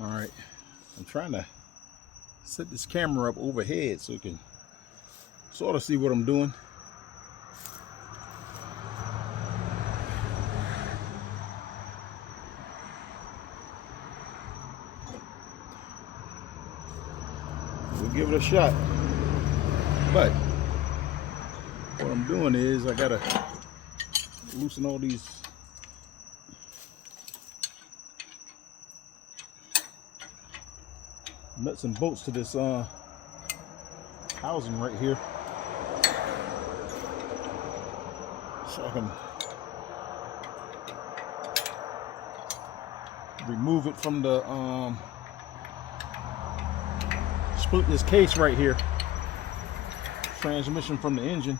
All right, I'm trying to set this camera up overhead so you can sort of see what I'm doing. We'll give it a shot. But what I'm doing is I gotta loosen all these nuts and bolts to this housing right here, so I can remove it from the split this case right here, transmission from the engine.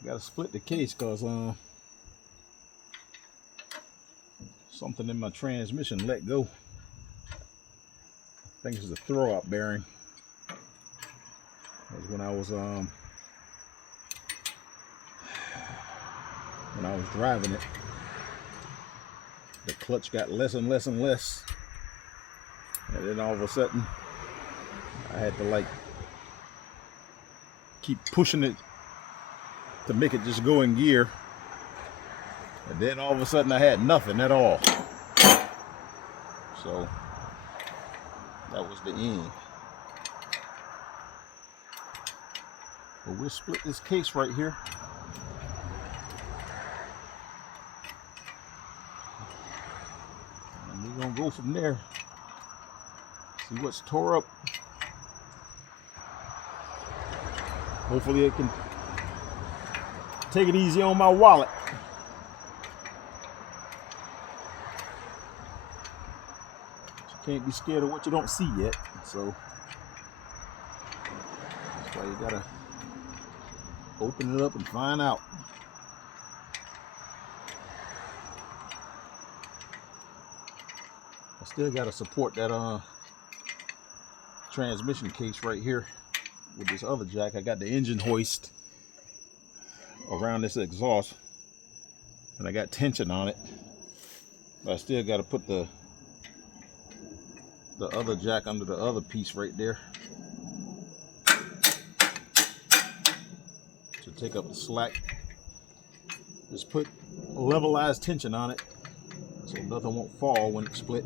You gotta split the case because something in my transmission let go. I think it's a throwout bearing. That was when I was driving it. The clutch got less and less and less, and then all of a sudden I had to like keep pushing it to make it just go in gear, and then all of a sudden I had nothing at all. So that was the end. But we'll split this case right here. And we're gonna go from there. See what's tore up. Hopefully it can take it easy on my wallet. Can't be scared of what you don't see yet, so that's why you gotta open it up and find out. I still gotta support that transmission case right here with this other jack. I got the engine hoist around this exhaust, and I got tension on it, but I still gotta put the other jack under the other piece right there to take up the slack. Just put levelized tension on it so nothing won't fall when it's split.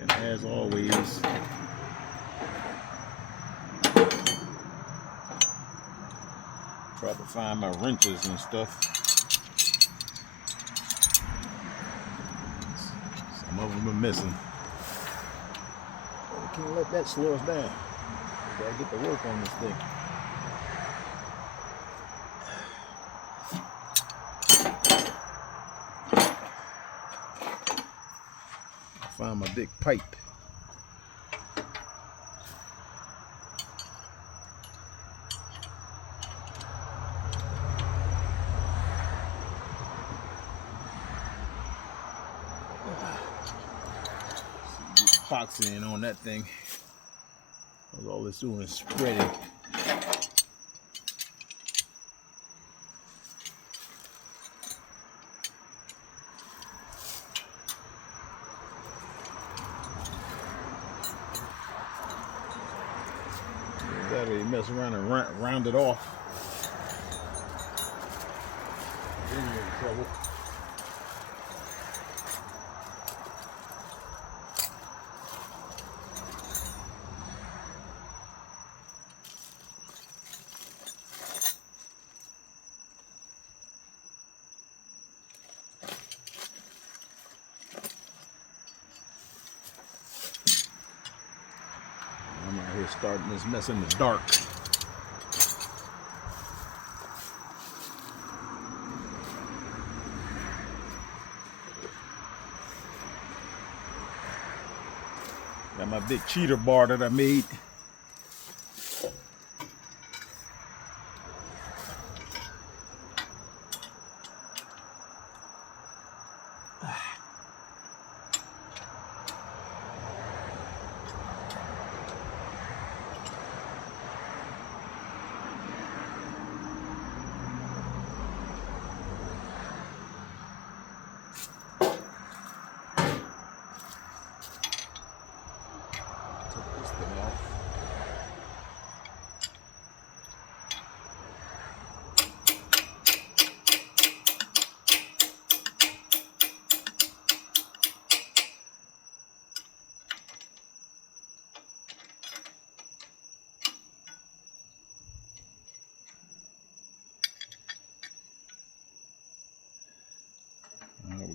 And as always, try to find my wrenches and stuff. Some of them are missing. We can't let that slow us down. We gotta get to work on this thing. I found my big pipe. Epoxy in on that thing. All it's doing is spreading. That way you mess around and round it off. Then you're in trouble. I'm out here starting this mess in the dark. Got my big cheater bar that I made.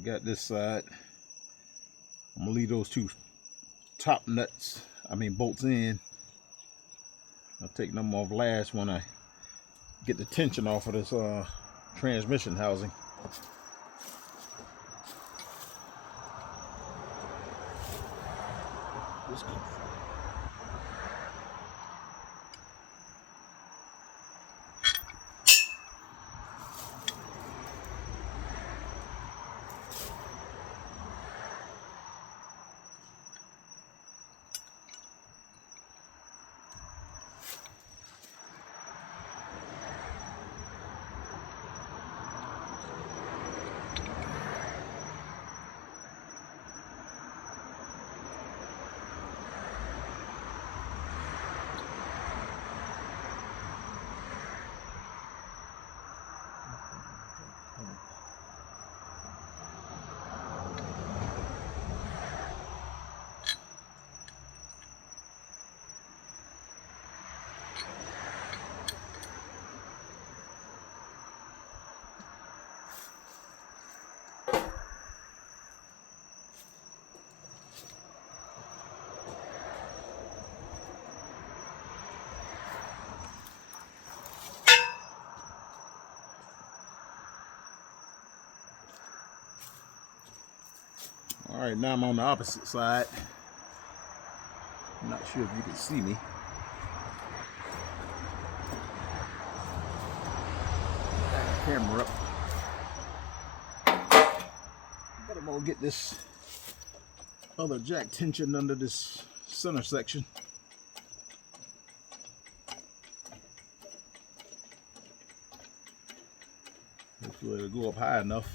got this side. I'm gonna leave those two top nuts, bolts in. I'll take them off last when I get the tension off of this transmission housing. All right, now I'm on the opposite side. I'm not sure if you can see me. Back the camera up. But I'm gonna get this other jack tension under this center section. Hopefully it'll go up high enough.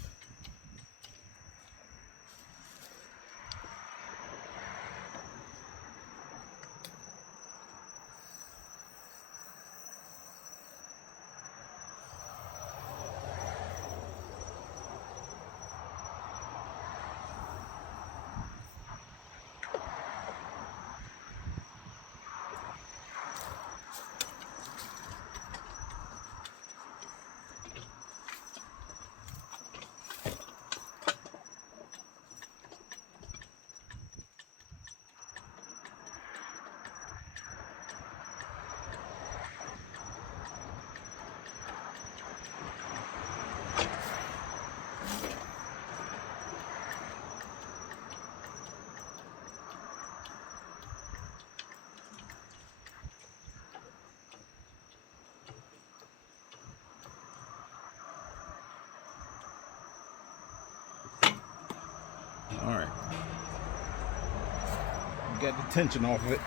All right, got the tension off of it.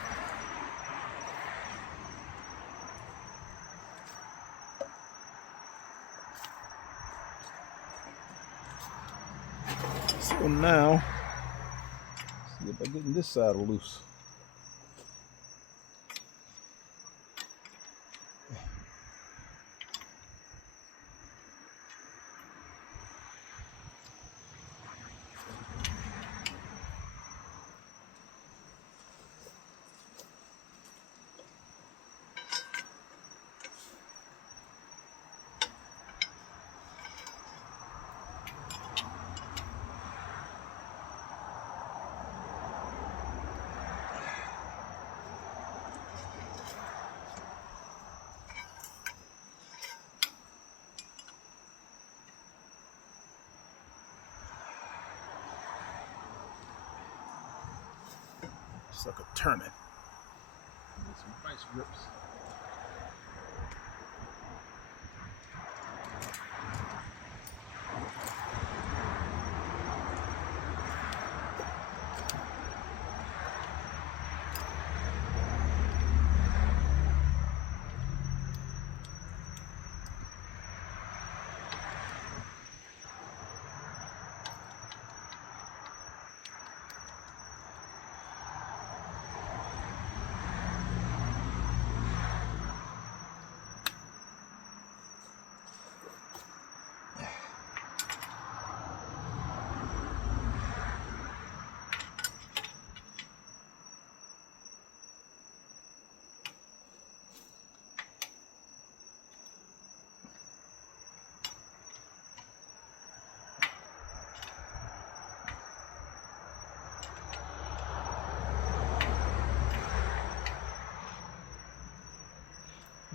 So now, see if I'm getting this side loose. Sucker turning. Get some vice grips.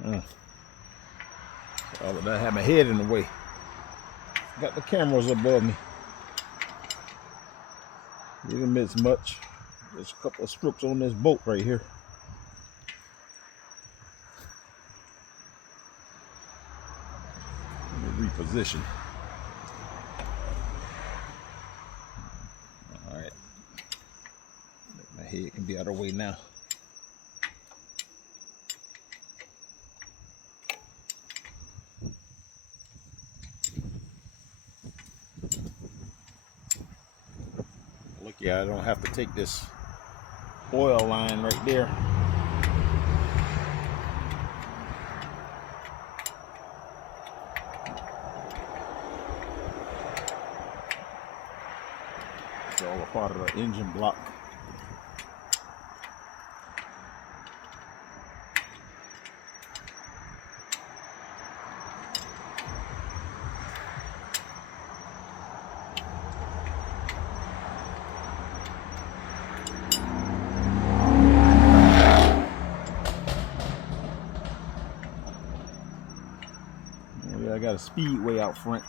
All of that had my head in the way. Got the cameras above me. Didn't miss much. There's a couple of strips on this bolt right here. Let me reposition. All right. My head can be out of the way now. Look, yeah, I don't have to take this oil line right there. It's all a part of the engine block. I got a speedway out front.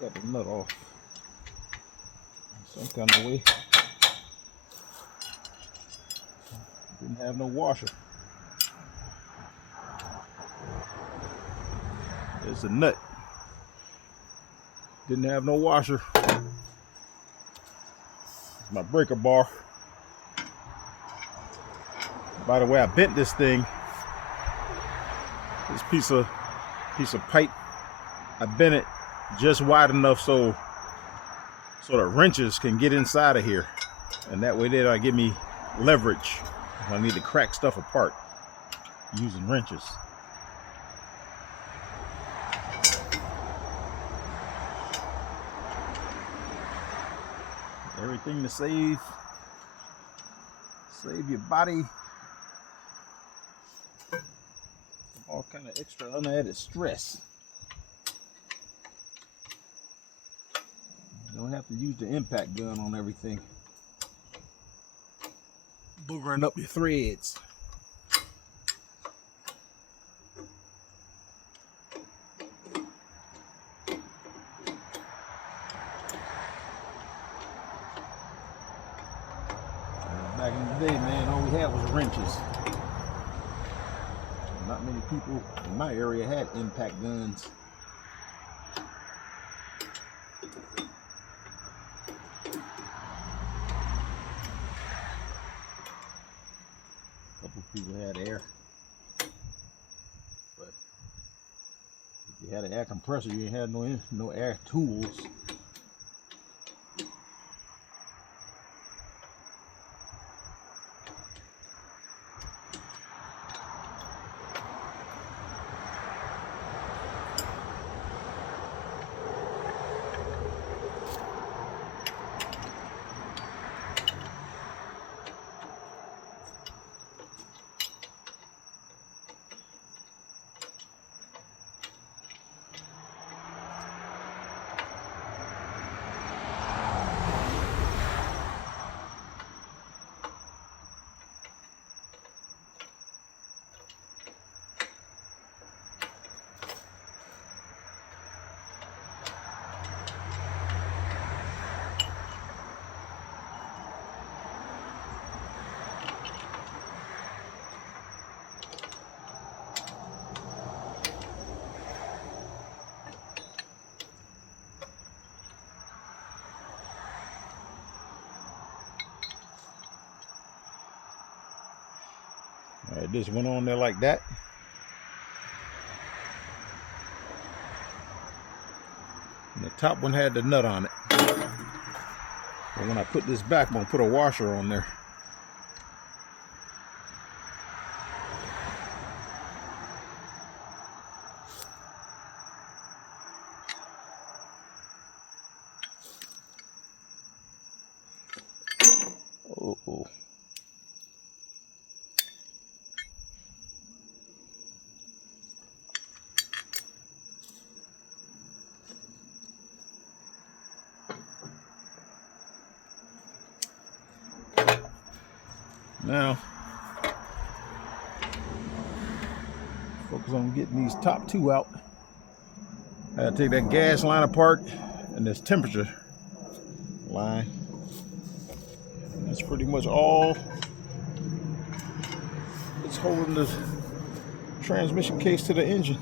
Got the nut off some kind of way. Didn't have no washer. There's the nut. Didn't have no washer. My breaker bar. By the way, I bent this thing. This piece of pipe. I bent it just wide enough so the wrenches can get inside of here, and that way that'll give me leverage if I need to crack stuff apart using wrenches. Everything to save your body all kind of extra unadded stress. You don't have to use the impact gun on everything. Boogering up your threads. Back in the day, man, all we had was wrenches. Not many people in my area had impact guns. A couple people had air, but if you had an air compressor, you ain't had no air tools. All right, this went on there like that. And the top one had the nut on it. But when I put this back, I'm gonna put a washer on there. Now, focus on getting these top two out. I gotta take that gas line apart and this temperature line. And that's pretty much all it's holding the transmission case to the engine.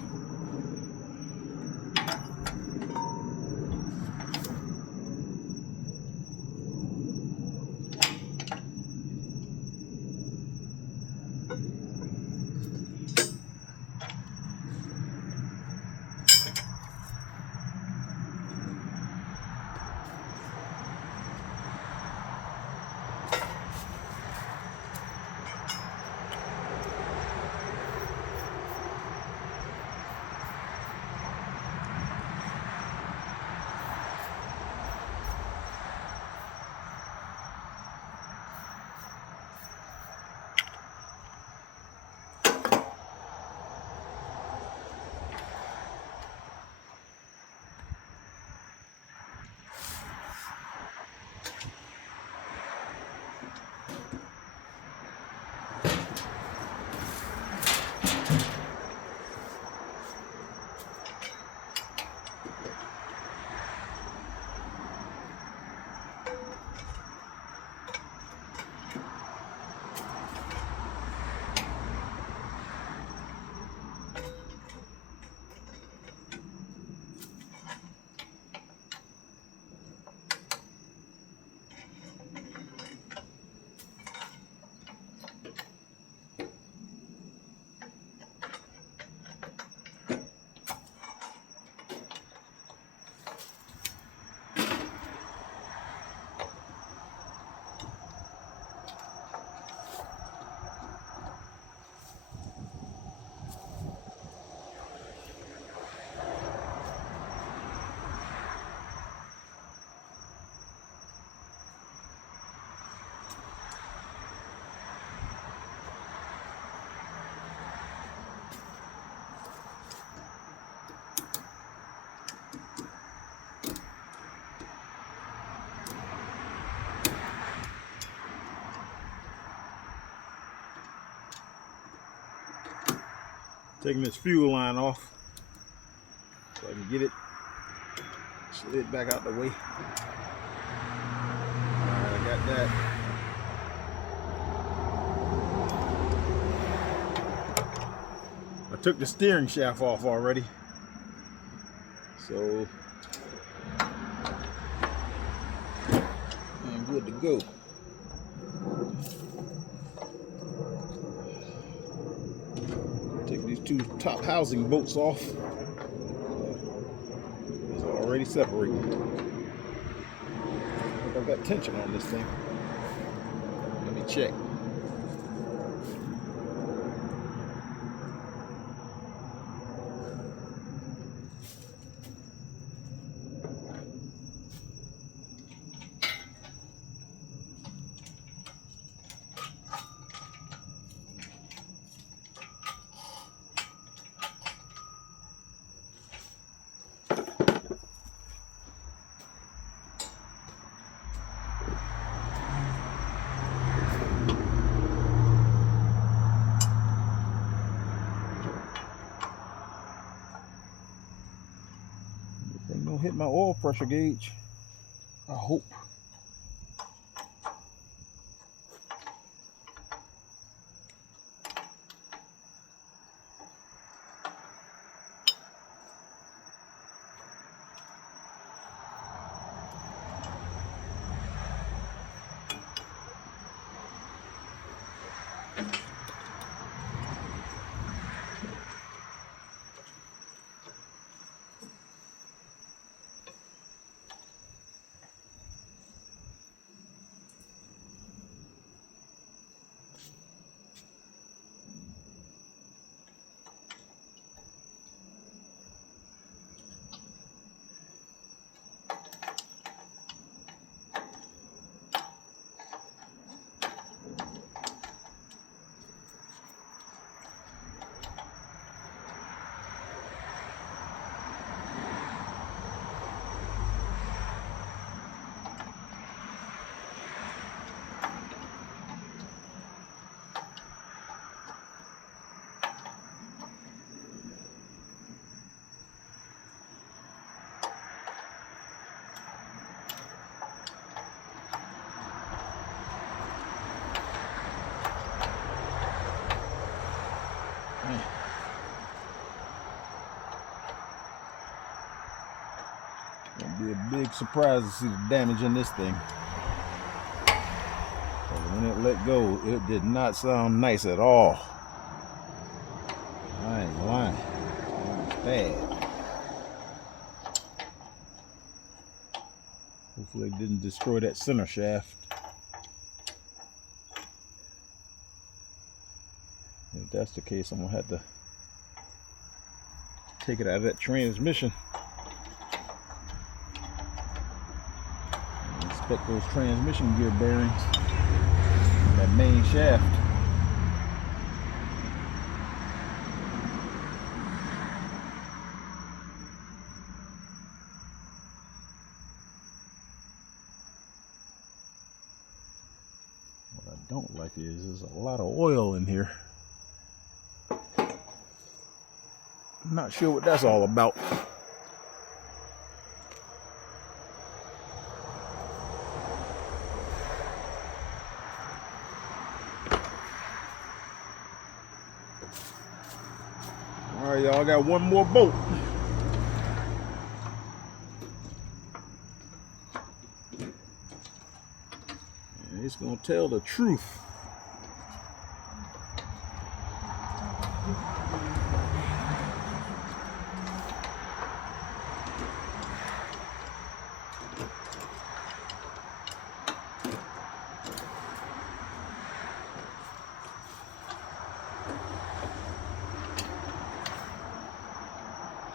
Taking this fuel line off so I can get it slid back out the way. Alright, I got that. I took the steering shaft off already, so I'm good to go. Take these two top housing bolts off. It's already separated. I think I've got tension on this thing. Let me check. Don't hit my oil pressure gauge, I hope. Gonna be a big surprise to see the damage in this thing. When it let go, it did not sound nice at all. I ain't lying. It was bad. Hopefully it didn't destroy that center shaft. If that's the case, I'm gonna have to take it out of that transmission. Inspect those transmission gear bearings. That main shaft. What I don't like is there's a lot of oil in here. I'm not sure what that's all about. All right, y'all, I got one more bolt. And it's gonna tell the truth.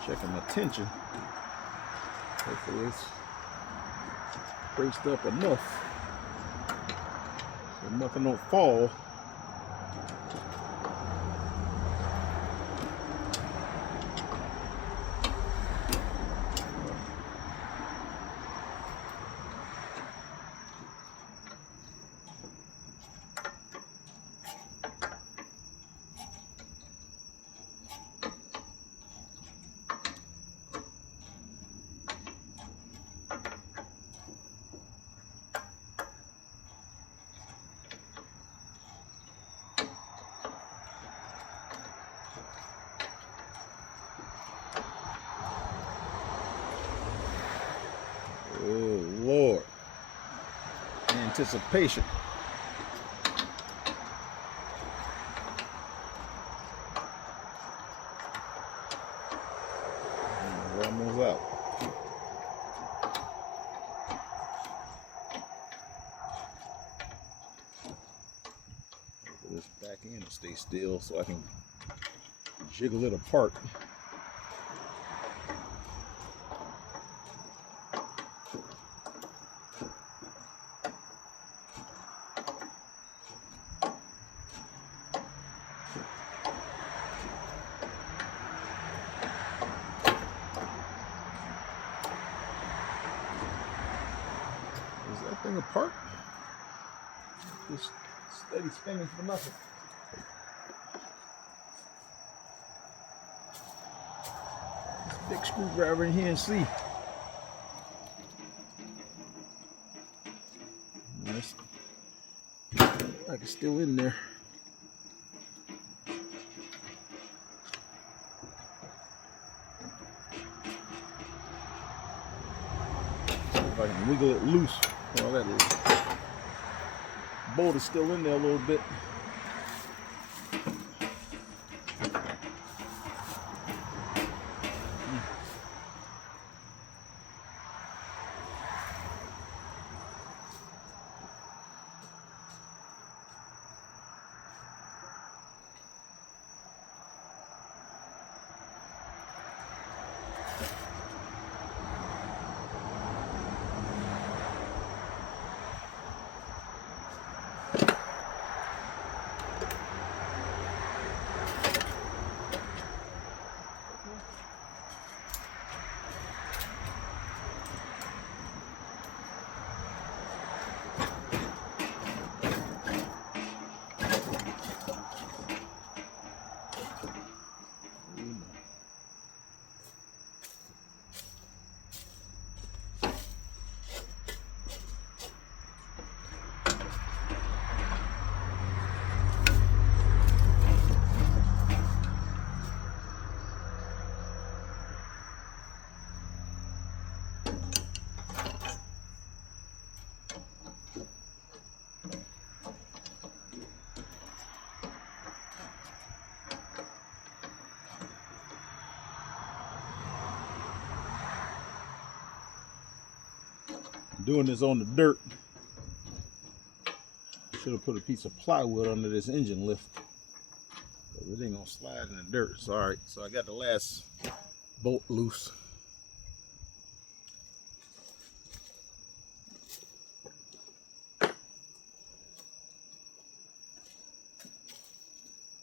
Checking my tension. Hopefully it's braced up enough so nothing don't fall. Oh Lord. Anticipation. We're almost out. Put this back in and stay still so I can jiggle it apart. Is that thing apart? Just steady spinning for nothing. This big screwdriver in here and see. Nice. Like it's still in there. See if I can wiggle it loose. Oh, that little bolt is still in there a little bit. doing this on the dirt. Should have put a piece of plywood under this engine lift. But it ain't gonna slide in the dirt. So alright, so I got the last bolt loose.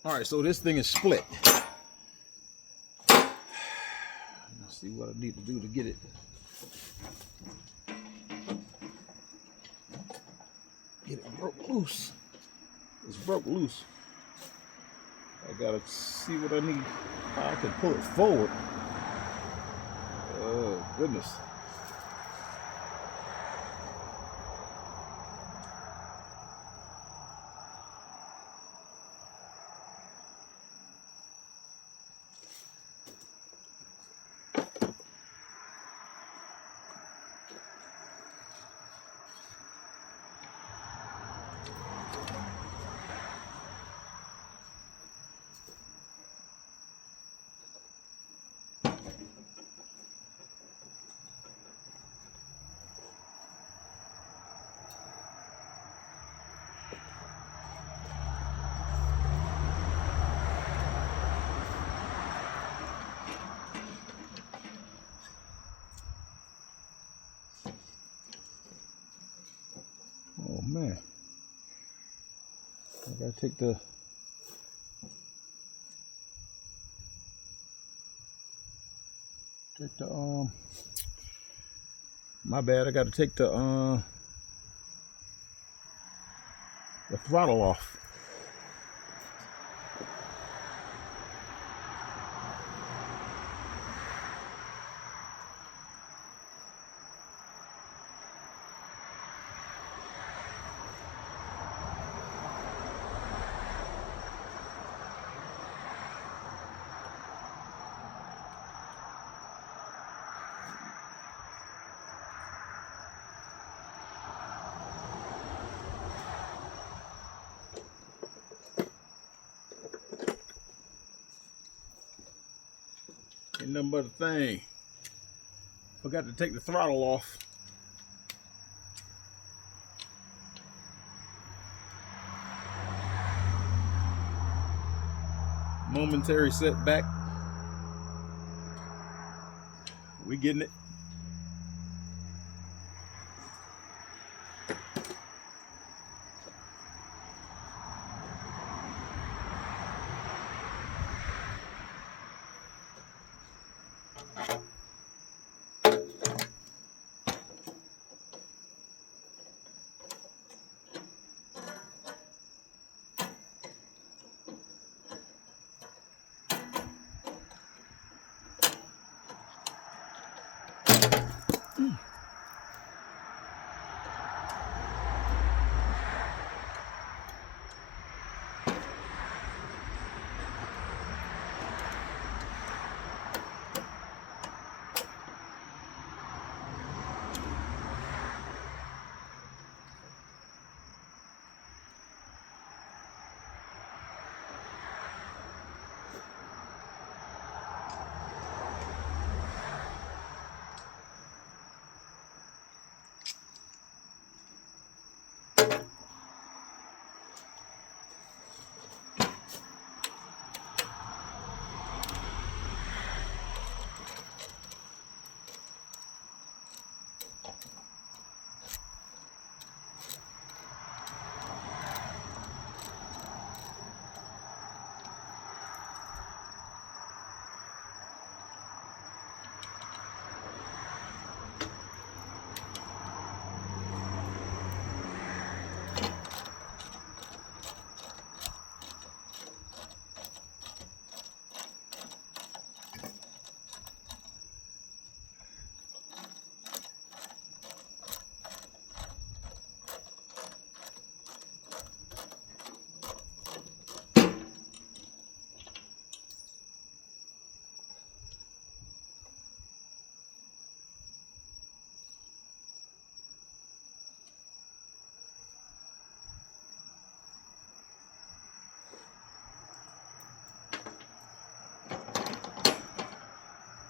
Alright, so this thing is split. Let's see what I need to do to get it. Get it broke loose. It's broke loose. I gotta see what I need. How I can pull it forward. Oh goodness. Oh man, I gotta take the my bad, I gotta take the throttle off. Ain't nothing but a thing. Forgot to take the throttle off. Momentary setback. We getting it.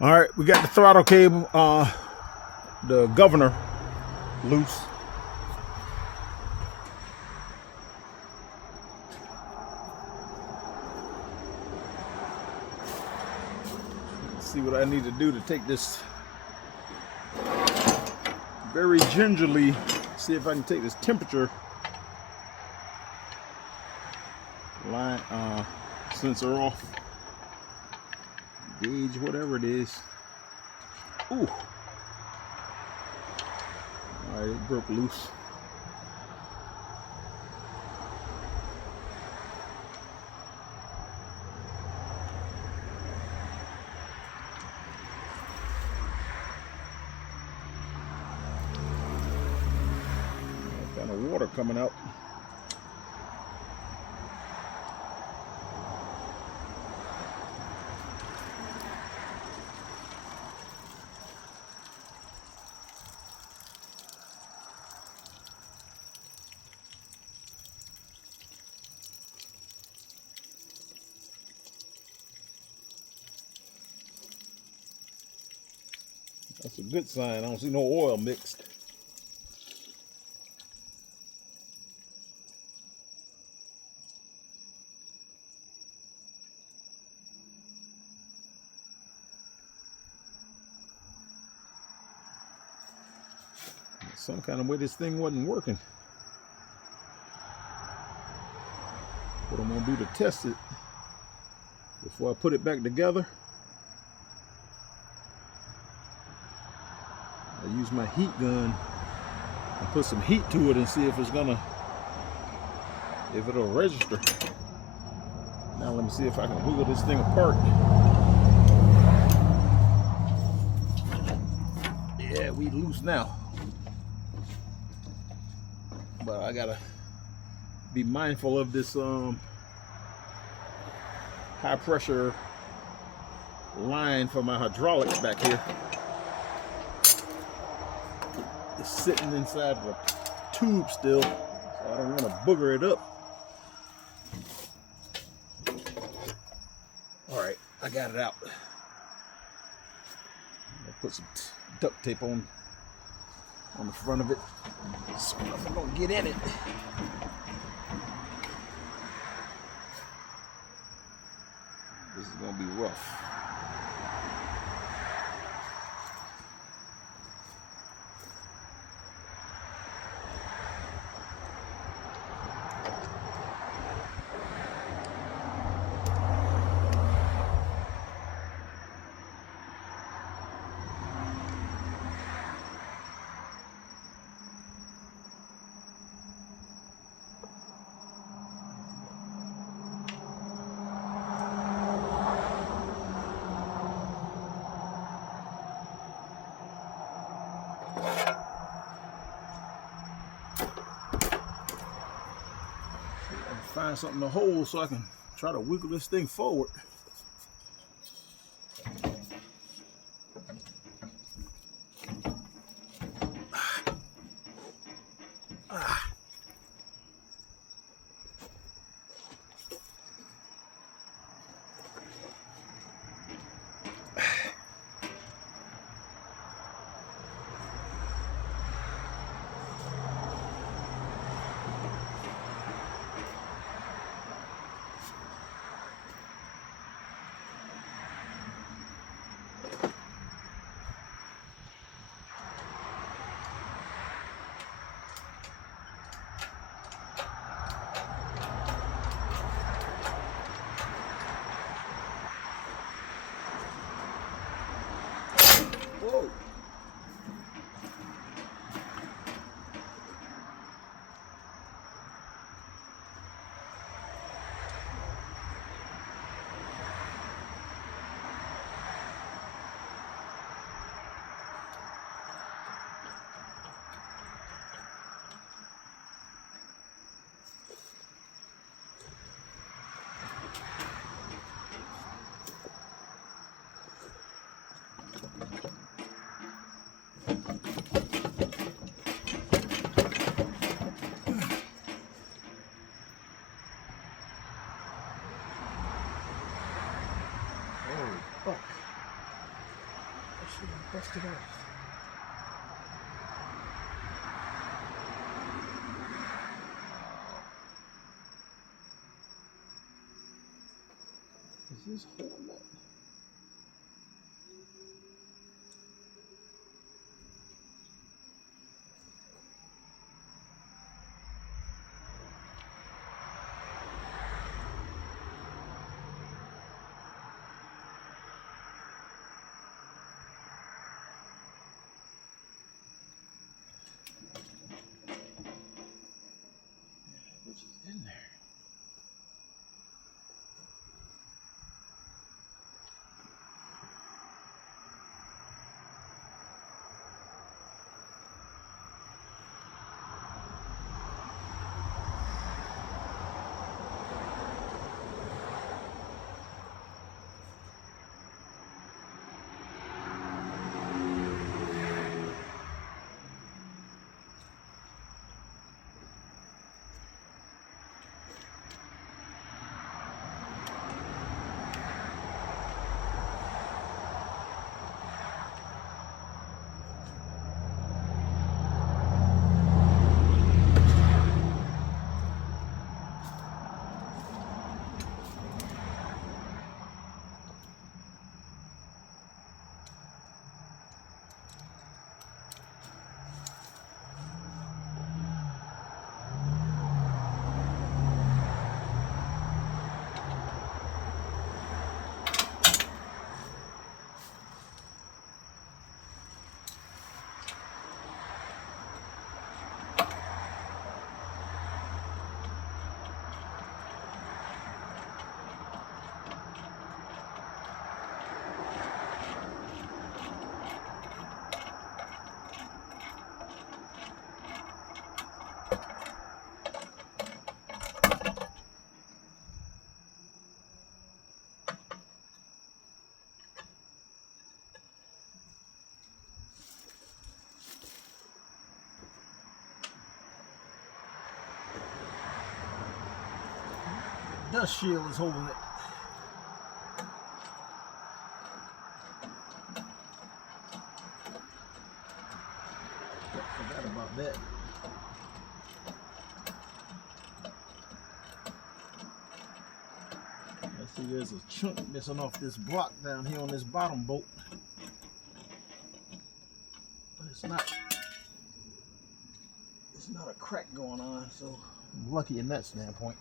All right, we got the throttle cable, the governor loose. Let's see what I need to do to take this very gingerly, see if I can take this temperature line sensor off, gauge, whatever it is. Ooh. Alright, it broke loose. All kind of water coming out. That's a good sign. I don't see no oil mixed. Some kind of way this thing wasn't working. What I'm gonna do to test it before I put it back together, I use my heat gun and put some heat to it and see if it'll register. Now let me see if I can wiggle this thing apart. Yeah, we loose now. But I gotta be mindful of this high pressure line for my hydraulics back here. It's sitting inside the tube still, so I don't want to booger it up. All right, I got it out. I'll put some duct tape on the front of it so nothing don't get in it. This is gonna be rough. Find something to hold so I can try to wiggle this thing forward. Whoa. Fuck. I should have busted off. this hole nut? Which is in there. Dust shield is holding it. Forgot about that. I see there's a chunk missing off this block down here on this bottom bolt. But it's not a crack going on, so I'm lucky in that standpoint.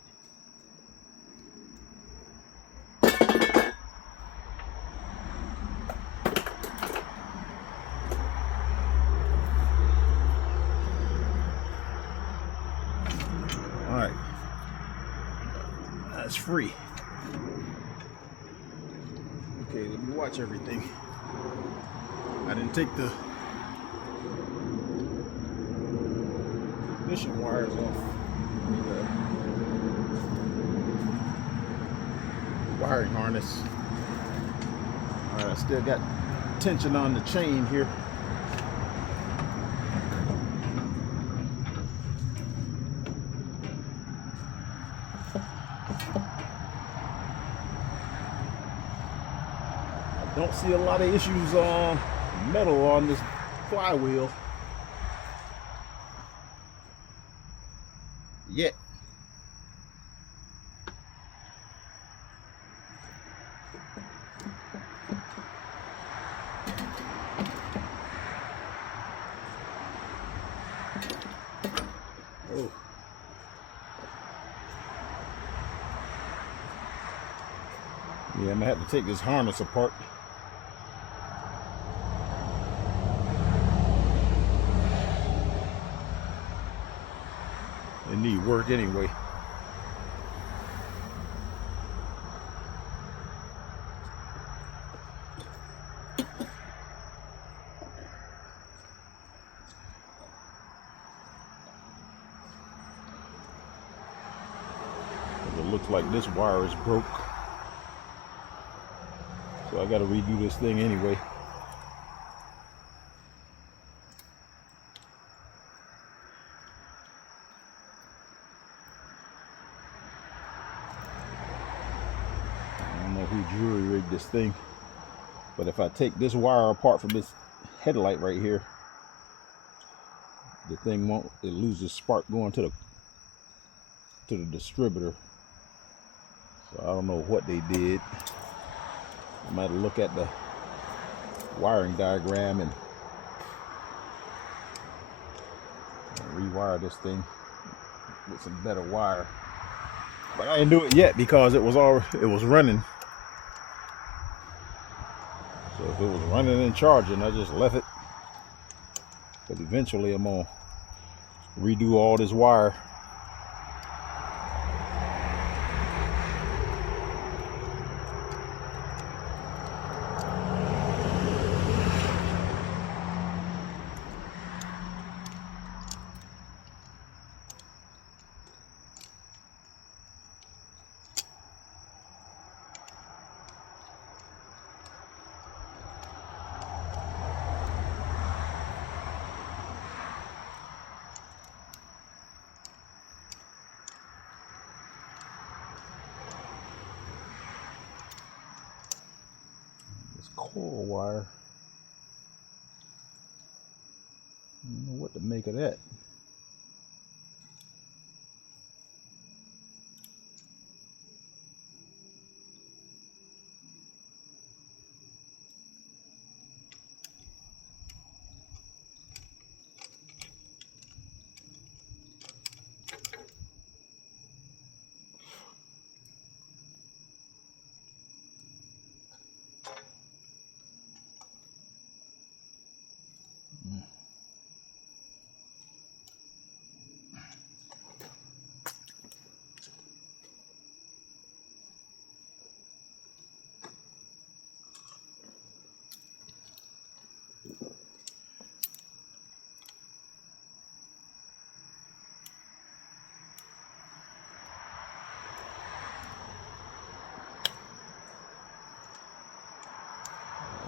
Alright, that's free. Okay, let me watch everything. I didn't take the ignition wires off the wiring harness. Alright, I still got tension on the chain here. Don't see a lot of issues on metal on this flywheel yet. Oh. Yeah, I'm gonna have to take this harness apart. It need work anyway. It looks like this wire is broke, so I got to redo this thing anyway. Who jury rigged this thing, but if I take this wire apart from this headlight right here, the thing won't, it loses spark going to the distributor. So I don't know what they did. I might look at the wiring diagram and rewire this thing with some better wire. But I didn't do it yet because it was running. So if it was running and charging, I just left it. But eventually I'm gonna redo all this wire. Coil wire. I don't know what to make of that.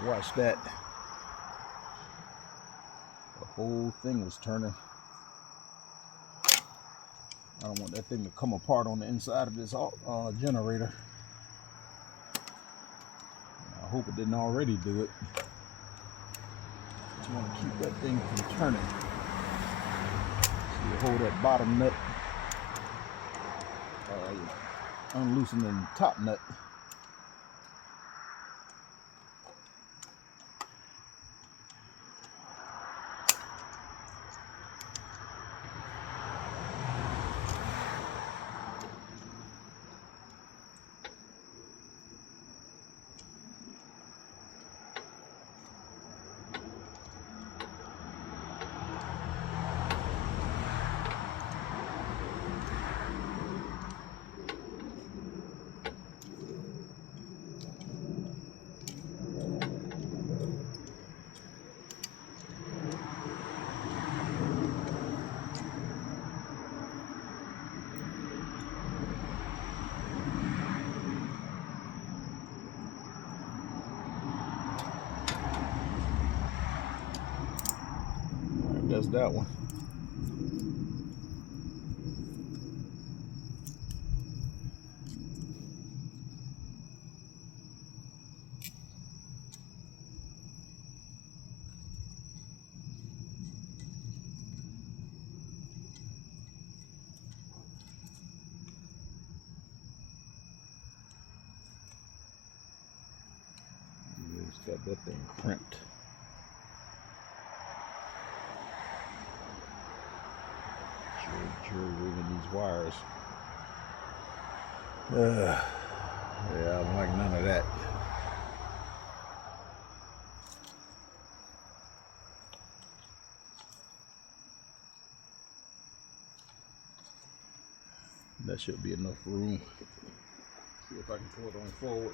Watch that. The whole thing was turning. I don't want that thing to come apart on the inside of this generator. I hope it didn't already do it. Just want to keep that thing from turning. So you hold that bottom nut, unloosening the top nut. That's that one. Just got that thing crimped. Jury rigging these wires. Yeah, I don't like none of that. That should be enough room. See if I can pull it on forward.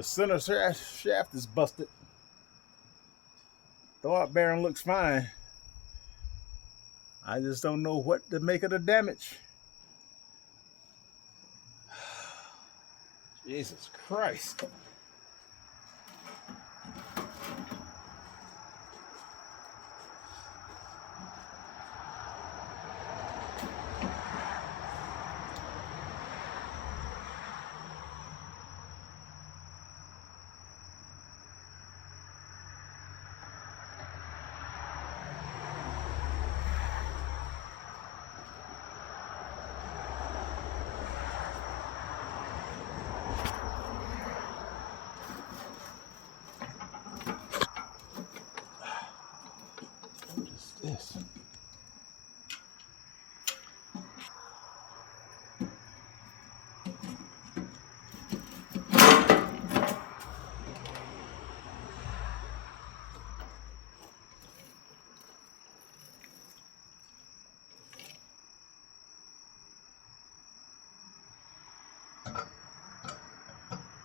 The center shaft is busted. Throwout bearing looks fine. I just don't know what to make of the damage. Jesus Christ. This.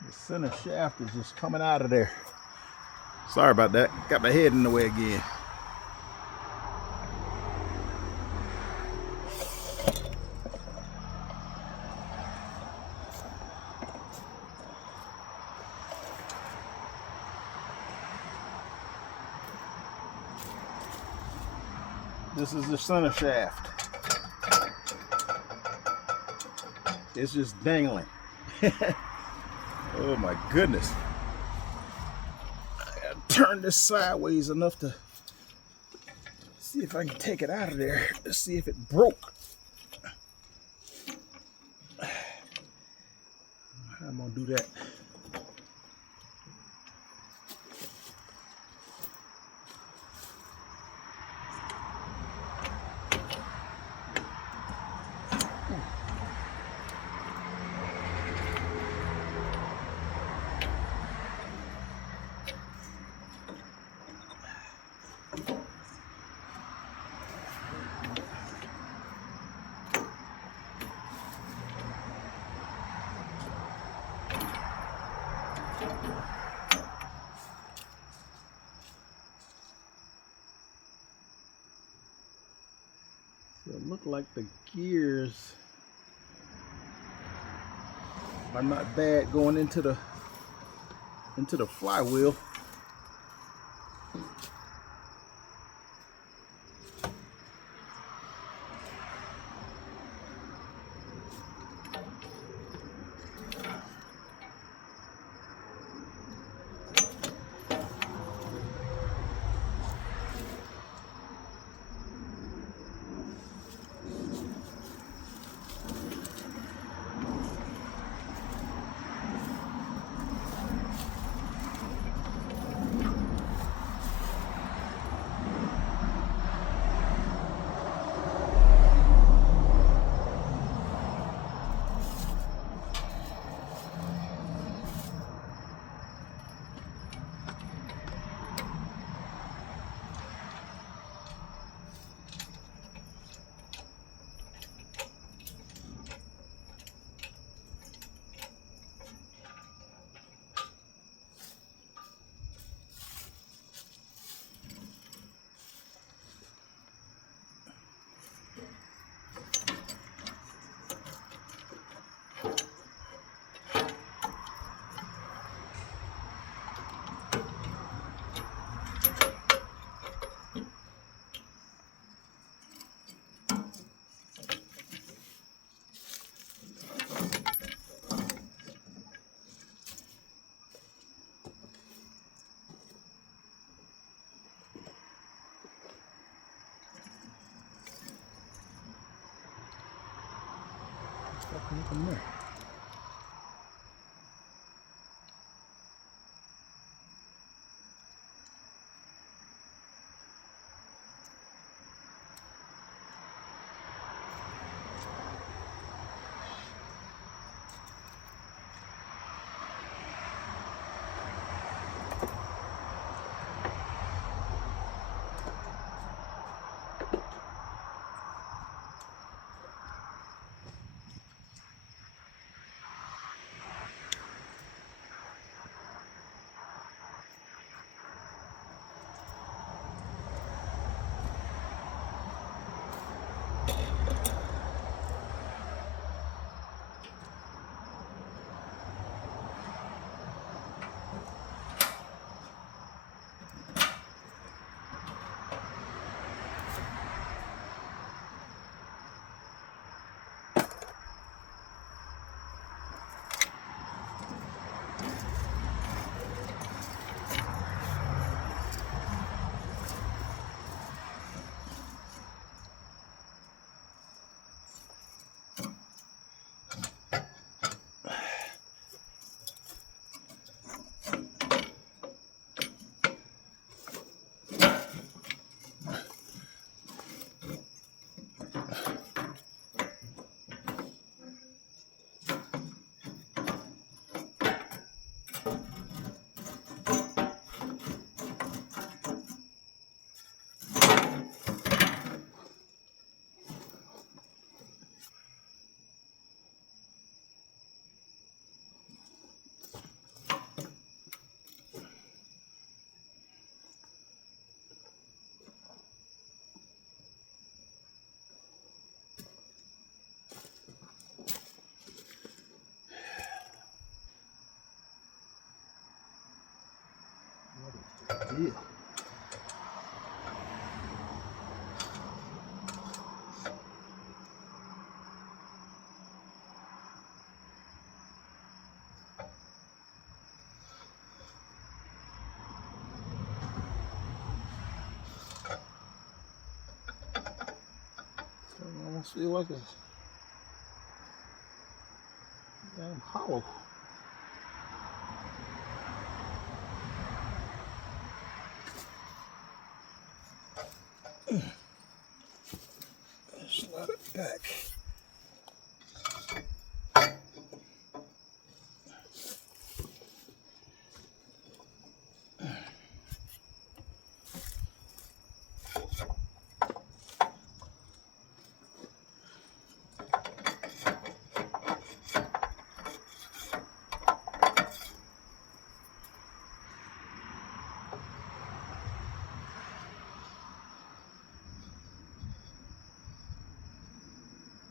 The center shaft is just coming out of there. Sorry about that. Got my head in the way again. This is the center shaft. It's just dangling. Oh my goodness. I gotta turn this sideways enough to see if I can take it out of there. Let's see if it broke. How am I gonna do that? So it looked like the gears are not bad going into the flywheel. Nothing there. Yeah. I almost feel like a damn hollow. Slide it back.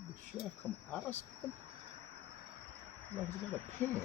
The shaft come out of something? Like it's got a pin.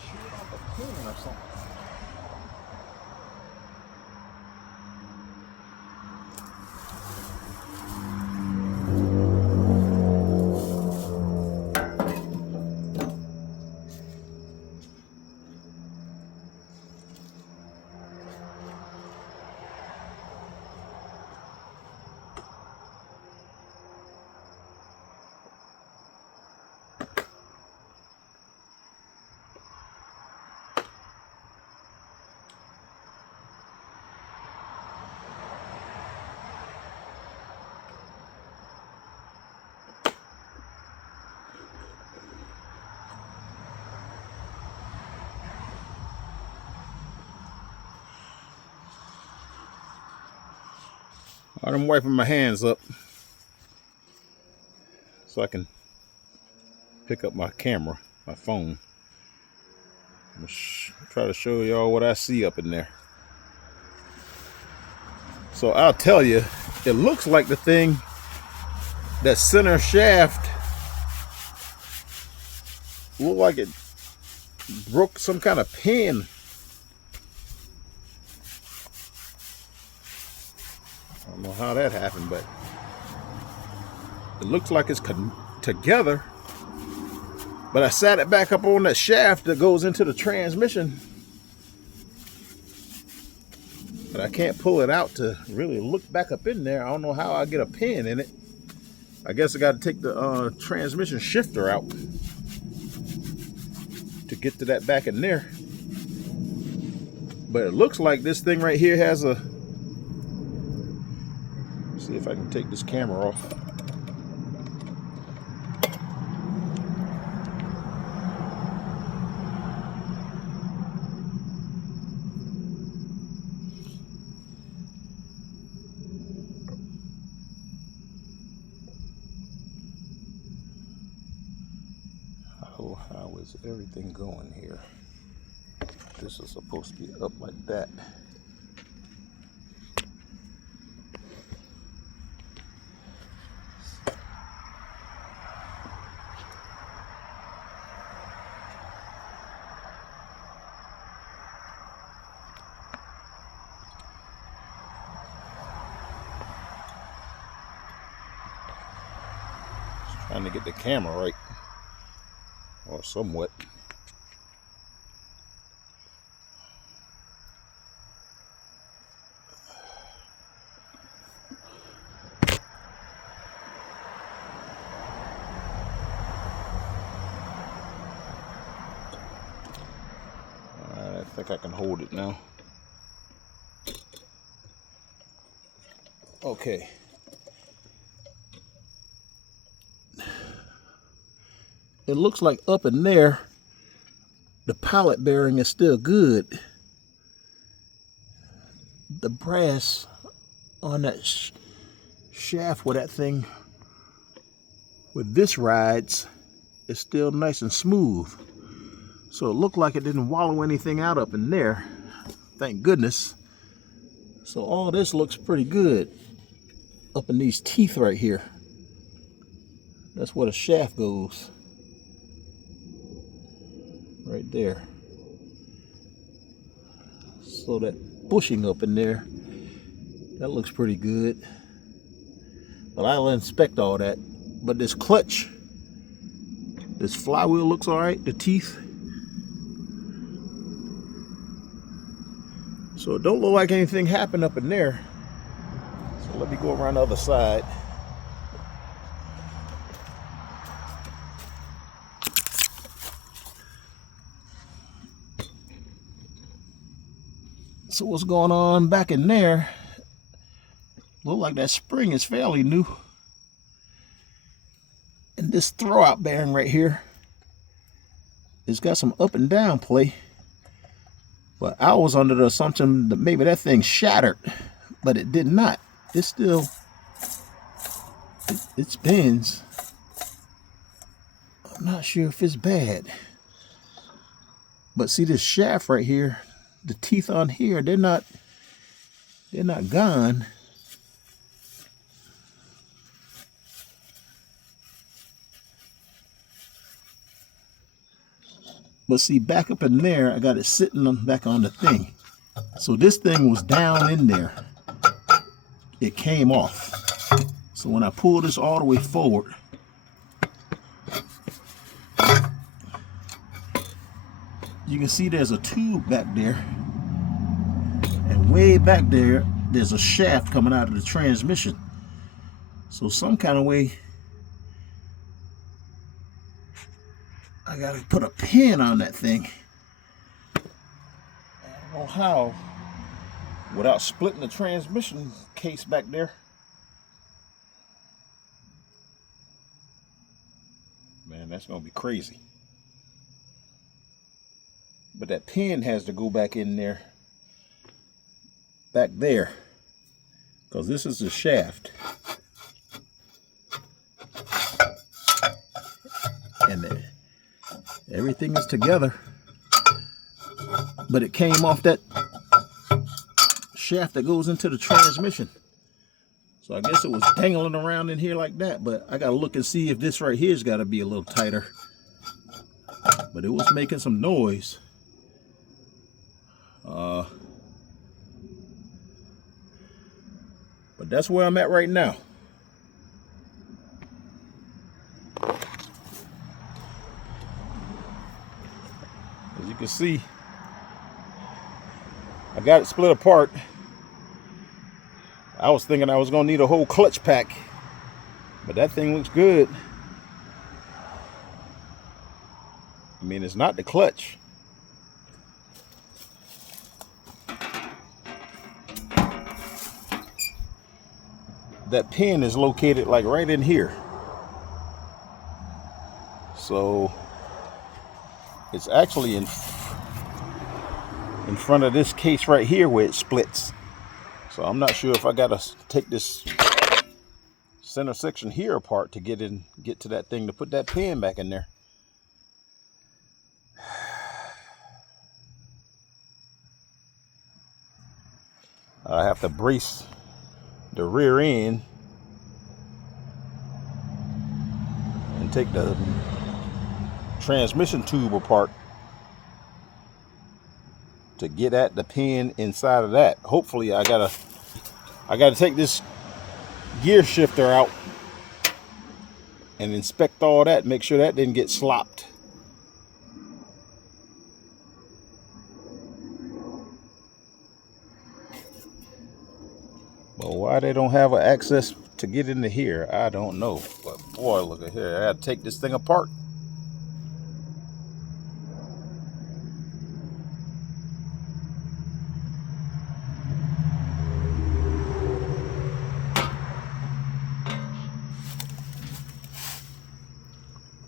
Shoot off a pin or something. I'm wiping my hands up so I can pick up my camera, my phone. I'm gonna try to show y'all what I see up in there. So I'll tell you, it looks like the thing, that center shaft, looked like it broke some kind of pin. I don't know how that happened, but it looks like it's together. But I sat it back up on that shaft that goes into the transmission. But I can't pull it out to really look back up in there. I don't know how I get a pin in it. I guess I got to take the transmission shifter out to get to that back in there. But it looks like this thing right here has a... Let's see if I can take this camera off. How is everything going here? This is supposed to be up like that. Trying to get the camera right, or somewhat. I think I can hold it now. Okay. It looks like up in there, the pallet bearing is still good. The brass on that shaft where that thing, with this rides, is still nice and smooth. So it looked like it didn't wallow anything out up in there. Thank goodness. So all this looks pretty good up in these teeth right here. That's where the shaft goes. Right there. So that bushing up in there, that looks pretty good. But I'll inspect all that. But this clutch, this flywheel looks all right, the teeth. So it don't look like anything happened up in there. So let me go around the other side. So what's going on back in there? Look like that spring is fairly new. And this throwout bearing right here, it's got some up and down play. But I was under the assumption that maybe that thing shattered, but it did not. It still, it spins. I'm not sure if it's bad. But see this shaft right here, the teeth on here, they're not gone. But see, back up in there, I got it sitting back on the thing. So this thing was down in there. It came off. So when I pull this all the way forward, you can see there's a tube back there. And way back there, there's a shaft coming out of the transmission. So some kind of way, I gotta put a pin on that thing. I don't know how, without splitting the transmission case back there. Man, that's gonna be crazy. But that pin has to go back in there, back there, because this is the shaft. And everything is together, but it came off that shaft that goes into the transmission. So I guess it was dangling around in here like that, but I gotta look and see if this right here's gotta be a little tighter. But it was making some noise. But that's where I'm at right now. As you can see, I got it split apart. I was thinking I was gonna need a whole clutch pack, but that thing looks good. I mean, it's not the clutch. That pin is located like right in here. So it's actually in front of this case right here where it splits. So I'm not sure if I gotta take this center section here apart to get to that thing to put that pin back in there. I have to brace the rear end and take the transmission tube apart to get at the pin inside of that. Hopefully I gotta take this gear shifter out and inspect all that, make sure that didn't get slopped. But why they don't have an access to get into here, I don't know. But boy, look at here. I gotta take this thing apart.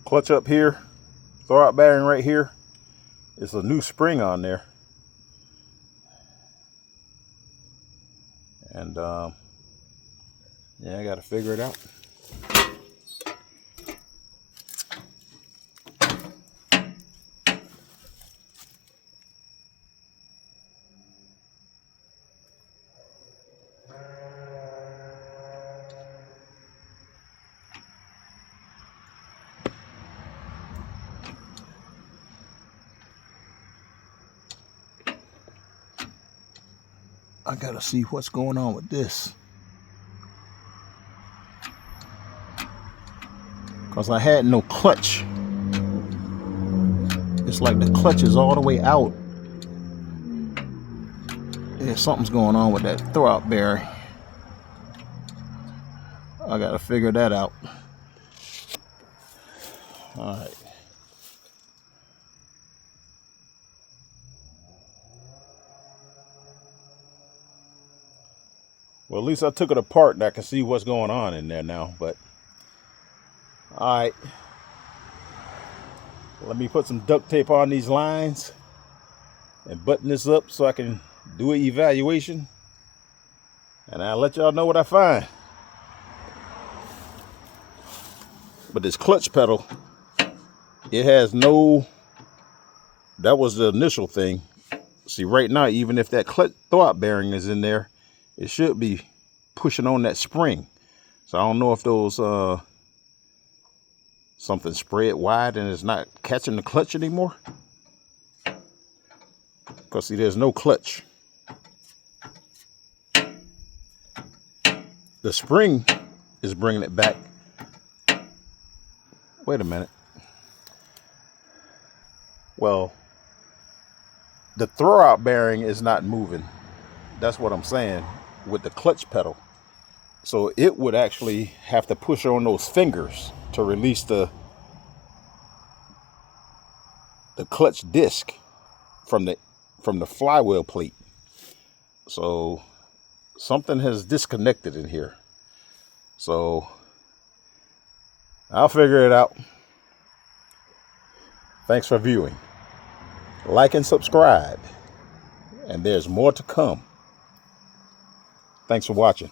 Clutch up here, throwout bearing right here. It's a new spring on there. And yeah, I gotta figure it out. I gotta see what's going on with this. Because I had no clutch. It's like the clutch is all the way out. Yeah, something's going on with that throwout bearing. I gotta figure that out. All right. Well, at least I took it apart and I can see what's going on in there now. But all right. Let me put some duct tape on these lines and button this up so I can do an evaluation. And I'll let y'all know what I find. But this clutch pedal, it has no, that was the initial thing. See, right now, even if that clutch throwout bearing is in there, it should be pushing on that spring. So I don't know if those, something spread wide and it's not catching the clutch anymore. Because see, there's no clutch. The spring is bringing it back. Wait a minute. Well, the throwout bearing is not moving. That's what I'm saying with the clutch pedal. So it would actually have to push on those fingers to release the clutch disc from the flywheel plate. So something has disconnected in here. So I'll figure it out. Thanks for viewing. Like and subscribe. And there's more to come. Thanks for watching.